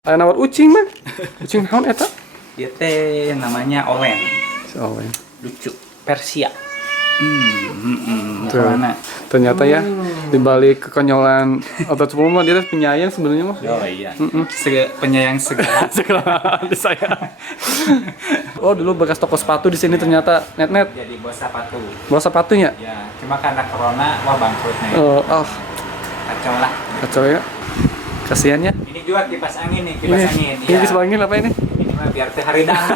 Nawar ucing mah. Ucing naon eta? Dia teh namanya Olen. Olen. Lucu. Persia. Tuh. Mana? Ternyata ya di balik kekonyolan otot sepuluh mah dia teh penyayang sebenarnya mah. Oh iya. Penyayang segala. Segala ada saya. Oh dulu bekas toko sepatu di sini ternyata net. Jadi bos sepatu. Bawa sepatunya? Ya, cuma karena corona wah bangkrut nih. Kacau lah. Kacau ya. Kasihan ya. Ini juga kipas angin nih, kipas angin. Ini kipas angin apa ini? Ini mah biar teh haridang.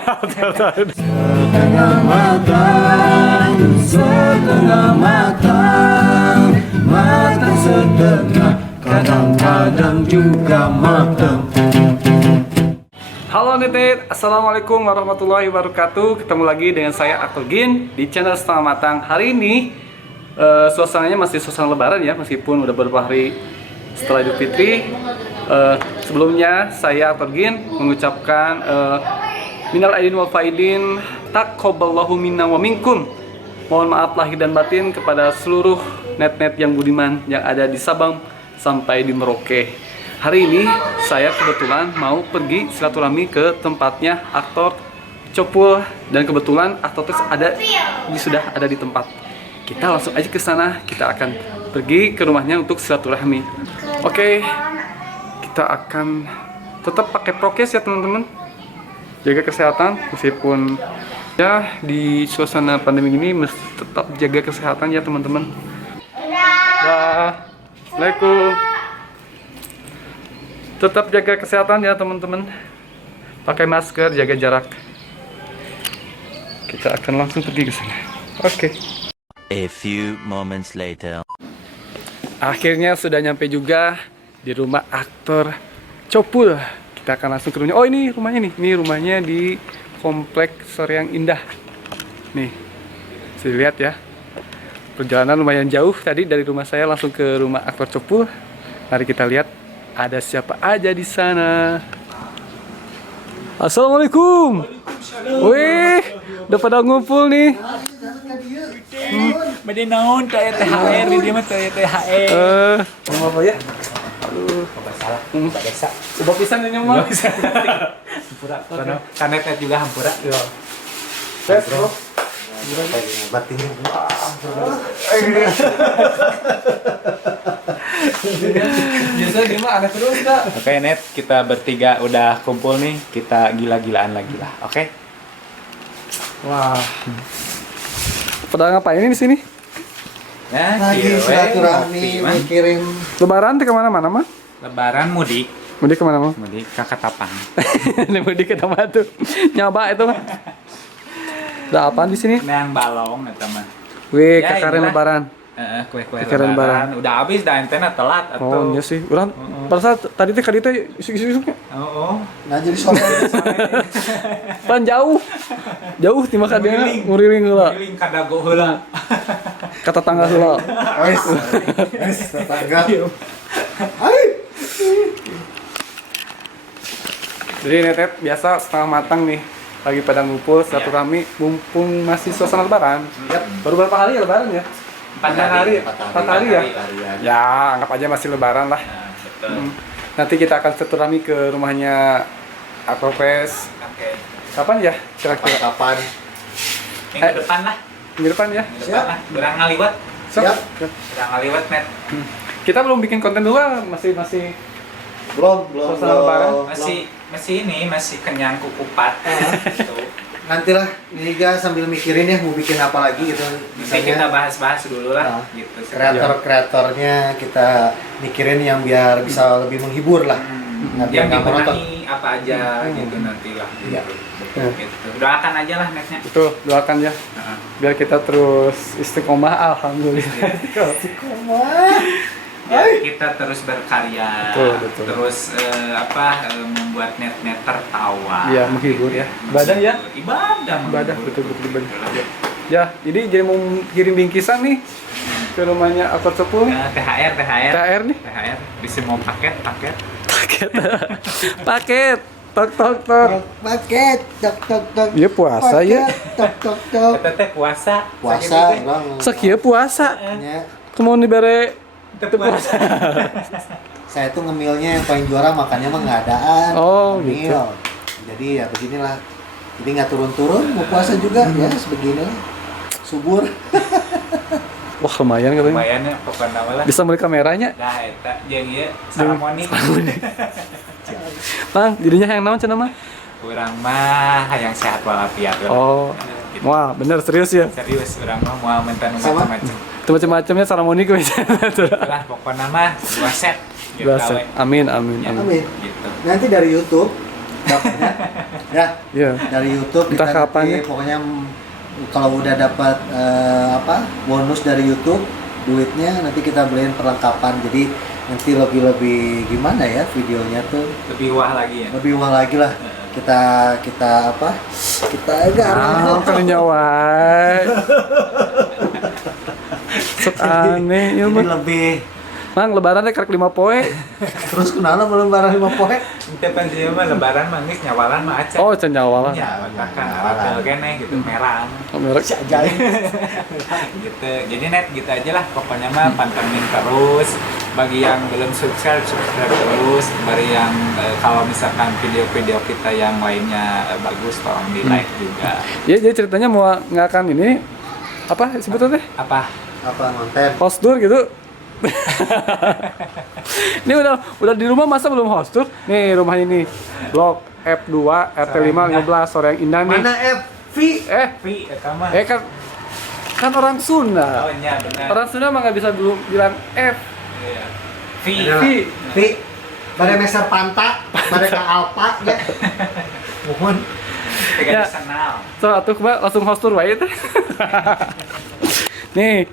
Setengah matang, matang setengah, kadang-kadang juga matang. Halo Netit, Assalamualaikum warahmatullahi wabarakatuh. Ketemu lagi dengan saya Akulgin di channel Setengah Matang. Hari ini suasananya masih suasana lebaran ya, meskipun udah beberapa hari setelah Idul Fitri. Sebelumnya saya Akulgin mengucapkan minal aidin wal faidin, taqabbalallahu minna wa minkum. Mohon maaf lahir dan batin kepada seluruh net-net yang budiman yang ada di Sabang sampai di Merauke. Hari ini saya kebetulan mau pergi silaturahmi ke tempatnya aktor Copul, dan kebetulan aktor terus sudah ada di tempat. Kita langsung aja ke sana. Kita akan pergi ke rumahnya untuk silaturahmi. Oke, kita akan tetap pakai prokes ya teman-teman. Jaga kesehatan meskipun ya di suasana pandemi ini mesti tetap jaga kesehatan ya teman-teman. Assalamualaikum. Tetap jaga kesehatan ya teman-teman. Pakai masker, jaga jarak. Kita akan langsung pergi ke sana. Oke. A few moments later. Akhirnya sudah nyampe juga di rumah aktor Copul. Kita akan langsung ke rumahnya. Oh ini rumahnya nih. Ini rumahnya di Komplek Soreang Indah. Nih, bisa dilihat ya. Perjalanan lumayan jauh tadi dari rumah saya langsung ke rumah aktor Copul. Mari kita lihat ada siapa aja di sana. Assalamualaikum. Wih, udah pada ngumpul nih. Bade naon teh THR di dia mah teh THR. Mau apa ya? Aduh, Salah. Biasa. coba pisan ini mah. Hampura. Karena net juga hampura. Ya. Tes, bro. Batinnya. Biasa dia mah aneh terus dah. Oke, Net, kita bertiga udah kumpul nih. Kita gila-gilaan lagi lah. Oke? Wah. Pada ngapain ini di sini? Nah, Lagi silaturahmi, mikirin Lebaran tuh kemana-mana mah? Lebaran mudik. Mudik kemana mah? Mudik ke Ketapang. Mudik ke tempat tuh. Nyoba itu mah. Ada apaan di sini? Yang balong eta mah. Wih, Ya, kakarin inilah. lebaran. Kue-kue Kekeren lebaran. Udah habis dah antena telat Oh, atau. iya sih. Urang pada saat tadi teh isuk-isuknya. Oh. nah jadi sore. Pan jauh. Jauh ti maka dia nguriling heula. Keliling kadago heula. Kata tangga heula. Wes, tetangga. Hai. Jadi netet biasa setengah matang nih. Lagi pada ngumpul silaturahmi mumpung masih suasana lebaran. Baru berapa hari ya lebaran ya? 4 hari. 4 hari ya? Harian. Ya, anggap aja masih lebaran lah. Nah, betul. Nanti kita akan silaturahmi ke rumahnya Akropes. Oke. Kapan ya? Kira-kira Kapan? Minggu depan lah. minggu depan ya? Minggu depan lah. Kurang ngaliwat. Siap. Kurang ngaliwat, Net. Kita belum bikin konten dulu, masih Belum. Suasana lebaran. Masih kenyang kukupat. Gitu. Nantilah ini juga sambil mikirin ya mau bikin apa lagi gitu. Nanti kita bahas-bahas dulu lah. Nah, Gitu. kreatornya kita mikirin yang biar bisa lebih menghibur lah. Nah, biar Yang nggak monoton. dibenahi apa aja gitu nanti lah. Iya. Gitu. Doakan aja lah Netnya. Betul, doakan ya. Heeh. Biar kita terus istiqomah, alhamdulillah. Biar kita terus berkarya. Betul. Terus membuat net tertawa. Iya, menghibur ya. Ibadah ya. Ibadah. Ibadah, betul ibadah. Ya, jadi mau kirim bingkisan nih ke rumahnya aktor Copul. THR. THR nih. THR. Bisa mau paket. Paket. Tok. Paket, tok. Iya puasa ya. Tok. Kita teh puasa. Puasa, Sakit, bang. Sakieu puasa. Ya. Kemau dibere Teu puasa. saya tuh ngemilnya yang paling juara, makannya mah nggak adaan. Oh, ngemil. gitu. Jadi ya beginilah. Jadi nggak turun-turun, mau puasa juga ya sebeginilah. Subur. Wah, lumayan katanya. Lumayan ya pokoknya lah. Bisa beli kameranya. Dah eta jeung ieu seremoni. Bang, dirinya yang naon cenah mah? Urang mah hayang sehat walafiat. Oh. Gitu. Wah, bener serius ya. Serius urang mah moal mentan Sama. macam-macam. Itu macam-macamnya seremoni ke Itulah pokoknya mah 2 set. Gitu, Biasa. we. Amin, amin, Ya, amin. Amin. Gitu. Nanti dari YouTube dapatnya. Ya, Iya. dari YouTube Entah kita kapan nanti ya. pokoknya kalau udah dapat bonus dari YouTube, duitnya nanti kita beliin perlengkapan. Jadi nanti lebih gimana ya videonya tuh, Lebih wah lagi ya. lebih wah lagi lah. Kita agak Ah, kan nyawa. Sok aneh ya, Jadi Bang. lebih. Mang, lebaran teh karek 5 poe. Terus kenapa belum barang 5 poe? Ente pan sih mah lebaran mah geus nyawalan mah acan. Oh, can nyawa lah. Ya, lebakan awal kene gitu merang. Merek. Ajaib. Gitu. Jadi net gitu aja lah pokoknya mah pantengin terus. Bagi yang belum subscribe terus. Bagi yang kalau misalkan video-video kita yang lainnya bagus tolong di like juga. Ya, jadi ceritanya mau ngakan ini apa sebetulnya? Apa? Apa konten? Hostur gitu. Ini udah di rumah masa belum hostur? Nih rumah ini. Blok F2 RT5 15 sore yang indah nih. Mana FV? Vi eta mah. Kan orang Sunda. Oh iya benar. Orang Sunda mah nggak bisa belum bilang F. Iya. Vi. V. Pada meser panta, pada ke Alpa ya. Mohon. Ya. Tidak kenal. So, atuh Mbak langsung hostur wae teh. Nih,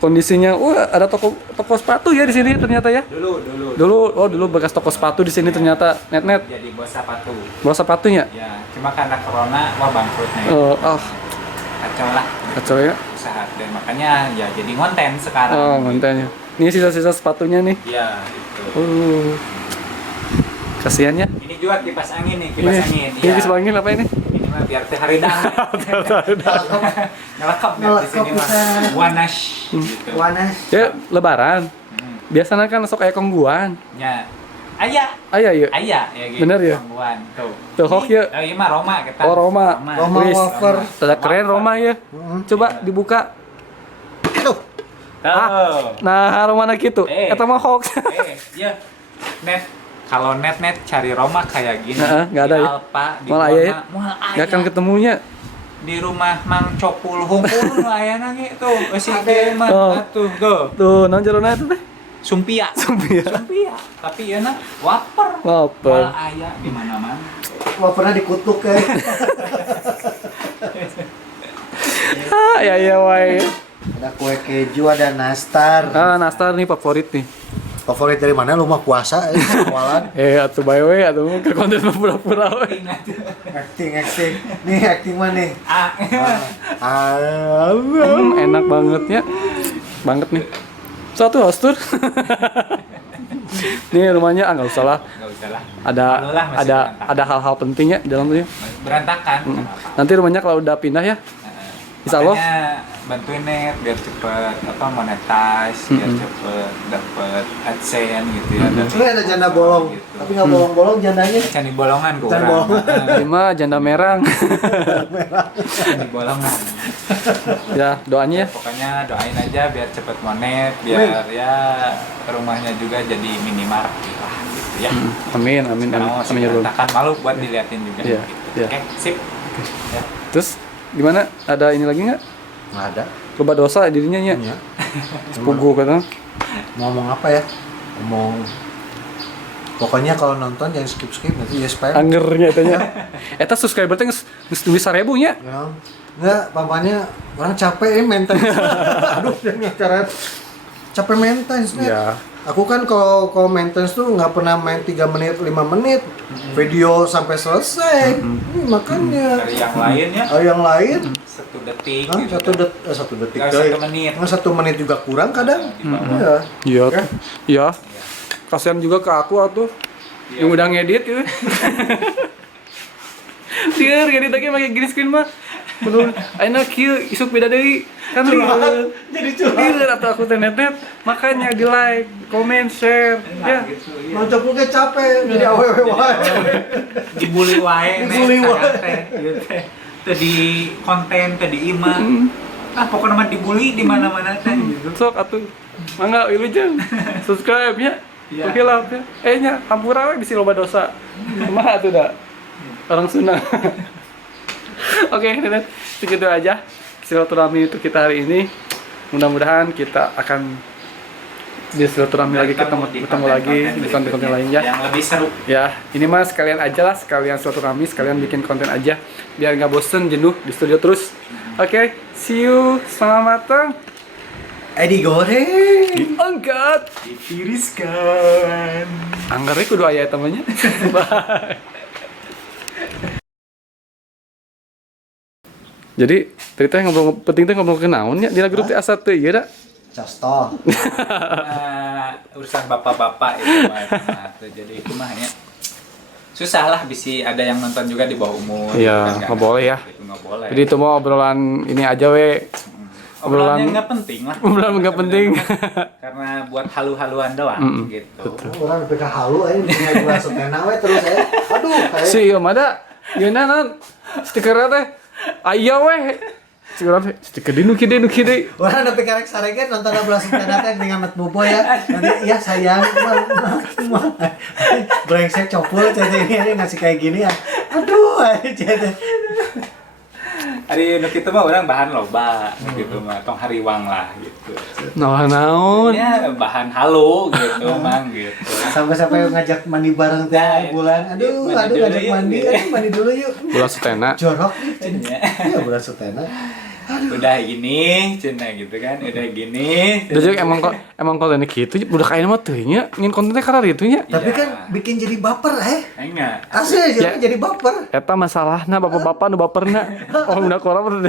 kondisinya ada toko sepatu ya di sini ternyata ya. Dulu bekas toko sepatu di sini ternyata net. Jadi bos sepatu. Bawa sepatunya. Ya, cuma karena corona wah bangkrutnya. Kacau lah. Kacau ya. Usaha dan makanya ya jadi konten sekarang. Oh, mantannya. Ini sisa-sisa sepatunya nih. Ya, itu. Kasihan ya. Ini juga kipas angin nih, kipas angin. Ini kipas angin apa ini? Ini mah biar teh haridang. Ngelekap ya di sini mah. Wanash gitu. Wanas. Ya, lebaran. Biasanya kan sok kayak kongguan. Ya. Aya, Ya. ya gitu. Bener ya? Gangguan, tuh. Tuh, hok ya. Oh, iya mah Roma kita. Oh, Roma. Roma Wis. wafer. Tidak keren Roma ya. Coba dibuka. Aduh. Oh. Nah, Roma gitu. Eta mah hoax. Ya. Net kalau net cari Roma kayak gini. Nah, nggak ada Di ya? Alpa, di Malah aya ya? Roma, malah aya. Nggak akan ketemunya. Di rumah Mang Copul hungkul ayana ge tuh. Si mah Oh. atuh tuh. Tuh, non jarona itu teh. Sumpia. Tapi ya nah waper. Waper. Malah aya di mana-mana. Wah pernah dikutuk kayak. Ya wae. Ada kue keju, ada nastar. Nastar nih favorit nih. Favorit dari mana? Lu mah puasa awalan. Atuh bae we atuh ke konten pura-pura we. Acting. Nih acting mah nih. Enak banget ya. Banget nih. Satu hostur. Nih rumahnya nggak usah lah. Enggak usah lah. Ada Malu lah, masih berantakan. ada hal-hal pentingnya di dalam tuh ya. Berantakan. Nanti rumahnya kalau udah pindah ya. Insya Allah. Makanya bantuin net biar cepet monetize, biar cepet dapet AdSense gitu ya. Lu ada janda bolong, Gitu. tapi nggak bolong-bolong jandanya. Candi bolongan ku Candi urang. bolongan. Ini mah janda merang. Candi bolongan. Ya, doanya ya. Pokoknya doain aja biar cepet monet, biar ya rumahnya juga jadi minimarket lah gitu ya. Amin, amin, amin. Sekarang masih Amin ya Bro. berantakan, malu buat diliatin juga. Iya, Gitu. iya. Oke, sip. Ya. Terus gimana? Ada ini lagi nggak? Nggak ada. Loba dosa dirinya nya. Iya. Sepugu kan. Ngomong apa ya? Ngomong. Pokoknya kalau nonton jangan skip nanti ya spam. Angernya etanya. Eta subscriber teh geus 1000 nya. Ya. Enggak, pampanya orang capek maintenance. Aduh, ini acara capek maintenance nih. Ya. Aku kan kalau maintenance tuh nggak pernah main 3 menit, 5 menit. Video sampai selesai. Makanya. Dari yang lain ya, Yang lain 1 detik. Hah? gitu. 1 detik. Nggak, coy. 1 menit. Nggak, 1 menit juga kurang kadang. Di bawah. Iya. Iya. Ya. Iya. Kasihan juga ke aku atuh. Iya. Yang udah ngedit gitu. Dia ngedit lagi pakai green screen mah. belum ayeuna kieu isuk beda deui kan lieur Jadi curhat. lieur atau aku teh net makanya di like comment share ya gitu, iya. Nonton gue capek jadi awewe wae. Dibully wae Dibully wae. gitu teh. Teu di konten teu di imah. Pokoknya mah dibully di mana-mana teh gitu. sok atuh mangga wilujeng subscribe ya Iya. oke lah ya nya hampura we bisi loba dosa kumaha atuh da orang Sunda oke net segitu aja silaturahmi untuk kita hari ini mudah-mudahan kita akan di silaturahmi lagi ketemu lagi di konten-konten lainnya Yang lebih seru. ya ini mah sekalian aja lah sekalian silaturahmi sekalian bikin konten aja biar nggak bosen jenuh di studio terus oke see you selamat matang Edi goreng. diangkat Ditiriskan. anggarnya kudu aya temannya bye jadi cerita ngobrol penting teh ngobrol ke naon nya dina grup teh asa teh ieu da Castol. Urusan bapak-bapak itu mah. Jadi itu mah hanya susah lah bisi ada yang nonton juga di bawah umur. Iya, nggak boleh ya. Itu nggak boleh. jadi itu mau obrolan ini aja we obrolannya nggak penting lah. obrolan nggak penting Karena buat halu-haluan doang gitu. Orang PK halu aja punya gula setena we terus ya. Aduh, kayak si ieu mah da ieu naon stikerna teh aya we stiker dinu kieu orang ada PK rek sareget nonton gula setena teh dengan mat bobo ya. Nanti ya sayang, brengsek copul cete ini ngasih kayak gini ya. Aduh, cete. Hari nu kitu mah orang bahan loba gitu mah tong hariwang lah gitu. naon Ya bahan halu gitu mang gitu. Sampai ngajak mandi bareng teh Nah, bulan. Aduh, mandi aduh dulu ngajak yuk. mandi, aduh mandi dulu yuk. gula setena Jorok nih. Ya. Iya, bulan setena. Udah gini, cina gitu kan, udah gini. Dajek emang kontennya gitu udah kayaknya mah teuing nya ngin kontennya karena itu nya Tapi Iya. kan bikin jadi baper Enggak. Asli Ya. jadi baper. eta masalahna bapak-bapak nu baperna oh udah korang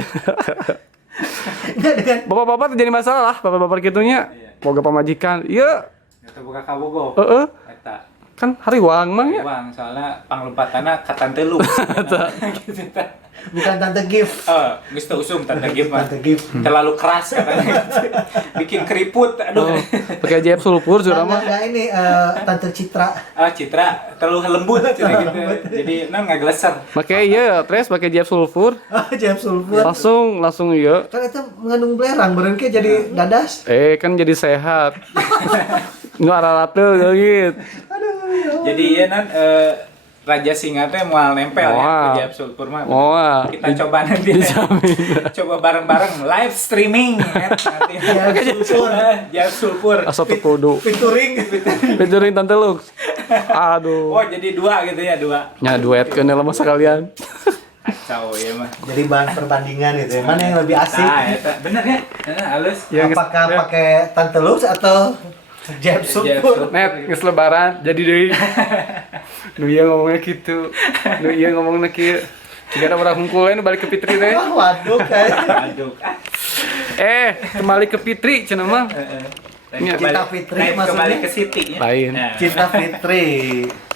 Enggak dengan bapak-bapak tuh jadi masalah bapak-bapak gitunya boga pamajikan iya Eta buka kabogo. heeh Eta. kan hariwang mang ya Uang soalnya panglumpatana ka tante lu. Gitu ta. bukan tante gift. Geus teu usum tante Gip mah. Tante gift. Terlalu keras katanya. Bikin keriput, aduh. oh, pakai jeb sulfur sudah mah Enggak ini tante Citra. Citra terlalu lembut cina gitu. Jadi non ngageleser. pakai iya tres pakai jeb sulfur Jam sulfur. langsung iya Kan itu mengandung belerang, beren ke jadi dadas. kan jadi sehat nu arah-arah gitu Jadi ya non Raja Singa teh moal nempel Moal. ya ke sulfur mah. Moal. Kita coba nanti. Coba bareng-bareng live streaming ya nanti. Jam sulfur. Jab sulfur. asa teu kudu Featuring. featuring tante Lux aduh Oh, jadi dua gitu ya, dua. nya duet keun lah masa kalian Kacau ya mah. Jadi bahan perbandingan gitu ya. Mana yang lebih asik? Eta bener ya. Halus. Ya, Apakah ya. pakai tante Lux atau jam sulfur? net geus lebaran jadi deui nu ieu ngomongnya gitu nu ieu ngomongna kieu jika ada orang hungkul nu balik ke Fitri teh Ah, waduh kayak. Aduh. kembali ke Fitri cenah mah Cinta Cinta Fitri kembali maksudnya? ke Siti ya. Lain. Nah. Cinta Fitri.